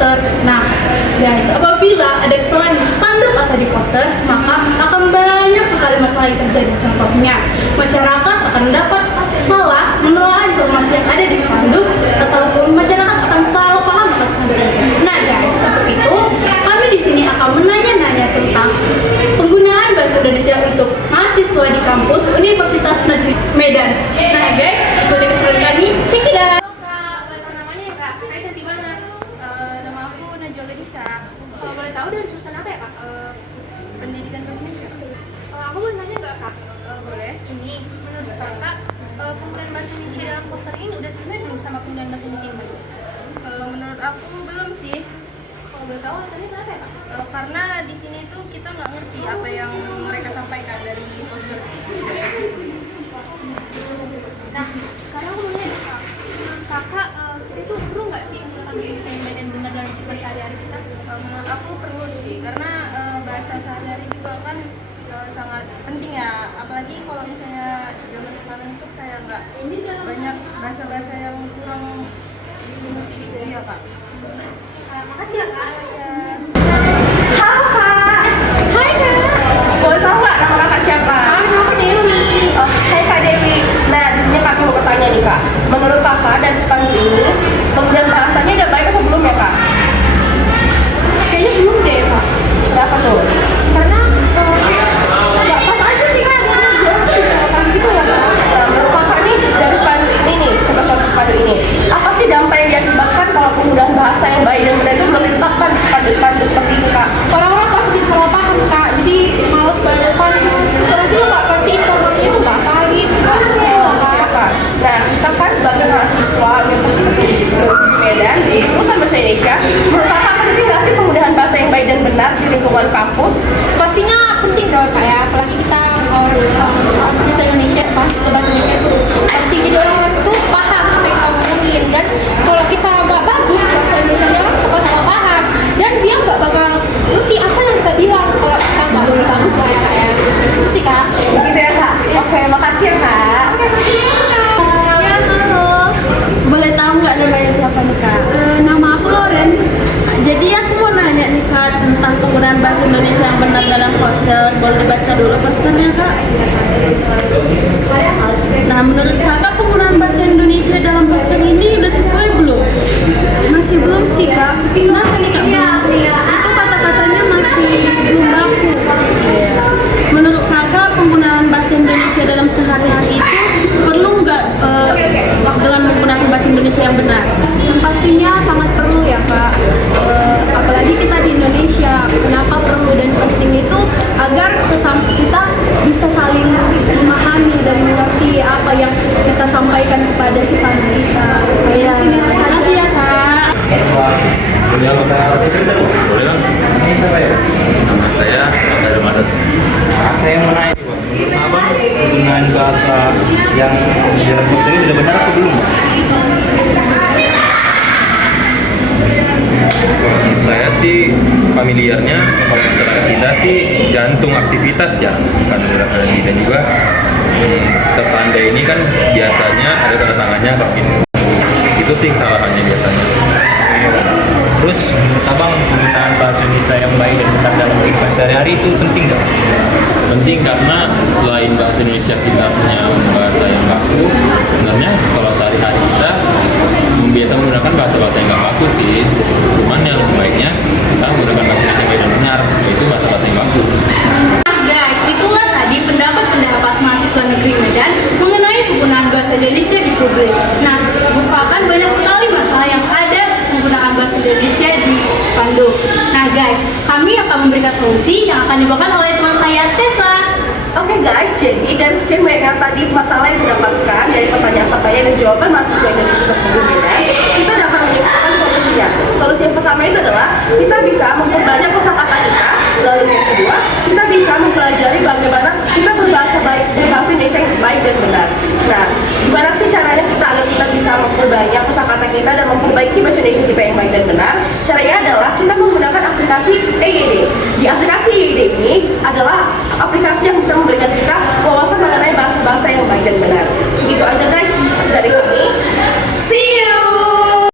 poster. Nah, guys, apabila ada kesalahan di spanduk atau di poster, maka akan banyak sekali masalah yang terjadi. Contohnya, masyarakat akan dapat salah menelaah informasi yang ada di spanduk, ataupun masyarakat akan salah paham atas spanduk itu. Nah, guys, untuk itu kami di sini akan menanya-nanya tentang penggunaan bahasa Indonesia untuk mahasiswa di kampus Universitas Negeri Medan. Nah, guys, ikuti keseruan kami. Check it out. Kalau boleh tahu dari jurusan apa ya kak? Pendidikan bahasa Indonesia. Aku boleh nanya nggak kak? Boleh. Ini menurut kakak penggunaan bahasa Indonesia dalam poster ini udah sesuai belum sama penggunaan bahasa Indonesia yang baru? Menurut aku belum sih. Kalau boleh tahu alasannya kenapa ya kak? Karena di sini tuh kita nggak ngerti apa yang mereka sampaikan dari poster. Nah, sekarang aku mau nanya kak, menurut kakak kita itu perlu nggak sih menggunakan bahasa Indonesia yang baik dan benar dalam kehidupan sehari-hari kita? Menurut aku perlu sih, karena bahasa sehari-hari juga kan sangat penting ya. Apalagi kalau misalnya zaman sekarang itu kayak nggak banyak bahasa-bahasa yang kurang dimengerti gitu ya kak. Makasih ya kak. Halo kak. Hai kak. Boleh tahu nggak nama kakak siapa? Nama aku Dewi. Oh, hai Kak Dewi. Nah, di sini kami mau bertanya nih Kak. Menurut Kakak dan spanduk ini, penggunaan bahasanya udah baik atau belum ya Kak? Kayaknya belum deh, Pak. Kenapa tuh? Karena nggak pas aja sih kak, dia gitu ya Pak. Nah, menurut Kakak nih dari spanduk ini nih, contoh-contoh spanduk ini, apa sih dampak yang diakibatkan kalau penggunaan bahasa yang baik dan benar itu belum ditetapkan di spanduk-spanduk seperti ini Kak? Orang-orang pasti jadi salah paham kak, jadi males baca spanduk. Soalnya juga nggak pasti informasinya itu nggak valid, nggak real kak. Nah, kita kan sebagai mahasiswa Universitas Negeri Medan di jurusan Bahasa Indonesia, menurut Kakak penting nggak sih penggunaan bahasa yang baik dan benar di lingkungan kampus? Pastinya penting dong kak ya, apalagi kita mahasiswa Indonesia, mahasiswa bahasa Indonesia itu pasti jadi orang-orang itu paham apa yang kita ngomongin, dan kalau kita nggak bagus bahasa Indonesia kan kita salah paham, dan dia nggak bakal ngerti apa yang kita bilang kalau kita nggak boleh bagus lah ya kak ya. Itu sih kak. Gitu ya Kak? Oke, makasih ya Kak. Oke, makasih kak. Ya halo. Boleh tahu nggak namanya siapa nih kak? Nama aku Loren. Jadi aku mau nanya nih kak tentang penggunaan bahasa Indonesia yang benar dalam poster. Boleh dibaca dulu posternya kak? Nah, menurut kakak penggunaan bahasa Indonesia dalam poster ini udah sesuai belum? Masih belum sih kak. Kenapa nih kak? Itu kata-katanya masih belum baku. Menurut kakak penggunaan bahasa Indonesia dalam sehari-hari itu perlu nggak dengan menggunakan bahasa Indonesia yang benar? Pastinya sangat perlu ya kak. Apalagi kita di Indonesia. Kenapa perlu dan penting itu agar sesama kita bisa saling memahami dan mengerti apa yang kita sampaikan kepada sesama kita. Iya. Terima kasih ya kak. Boleh kan? Ini siapa ya? Nama saya Abdul Ramadan. Saya mau nanya nih Pak, menurut Abang penggunaan bahasa yang di dalam poster ini sudah benar atau belum? Menurut saya sih familiarnya kalau masyarakat kita sih jantung aktivitas ya, bukan menggunakan ini, dan juga tertanda ini kan biasanya ada tanda tangannya kalau gitu. Itu sih kesalahannya biasanya. Terus menurut Abang penggunaan bahasa Indonesia yang baik dan benar dalam kehidupan sehari-hari itu penting nggak? Penting karena selain bahasa Indonesia kita punya bahasa yang baku, sebenarnya kalau sehari-hari kita biasa menggunakan bahasa-bahasa yang nggak baku sih. Cuman yang lebih baiknya kita menggunakan bahasa Indonesia yang baik dan benar, yaitu bahasa-bahasa yang baku. Nah guys, itulah tadi pendapat mahasiswa negeri Medan mengenai penggunaan bahasa Indonesia di publik. Nah, merupakan banyak sekali masalah yang ada penggunaan bahasa Indonesia di spanduk. Nah guys, kami akan memberikan solusi yang akan dibawakan oleh teman saya Tessa. Oke guys, jadi dari sekian banyak tadi masalah yang didapatkan dari pertanyaan-pertanyaan dan jawaban mahasiswa yang dari Universitas Negeri Medan, kita dapat menyebutkan solusinya. Solusi yang pertama itu adalah kita bisa memperbanyak kosakata kita. Lalu yang kedua, kita bisa mempelajari bagaimana kita berbahasa Indonesia yang baik dan benar. Nah, gimana sih caranya kita agar kita bisa memperbanyak kosakata kita dan memperbaiki bahasa Indonesia kita yang baik dan benar? Caranya adalah kita menggunakan aplikasi EYD. Di aplikasi EYD ini adalah aplikasi yang bisa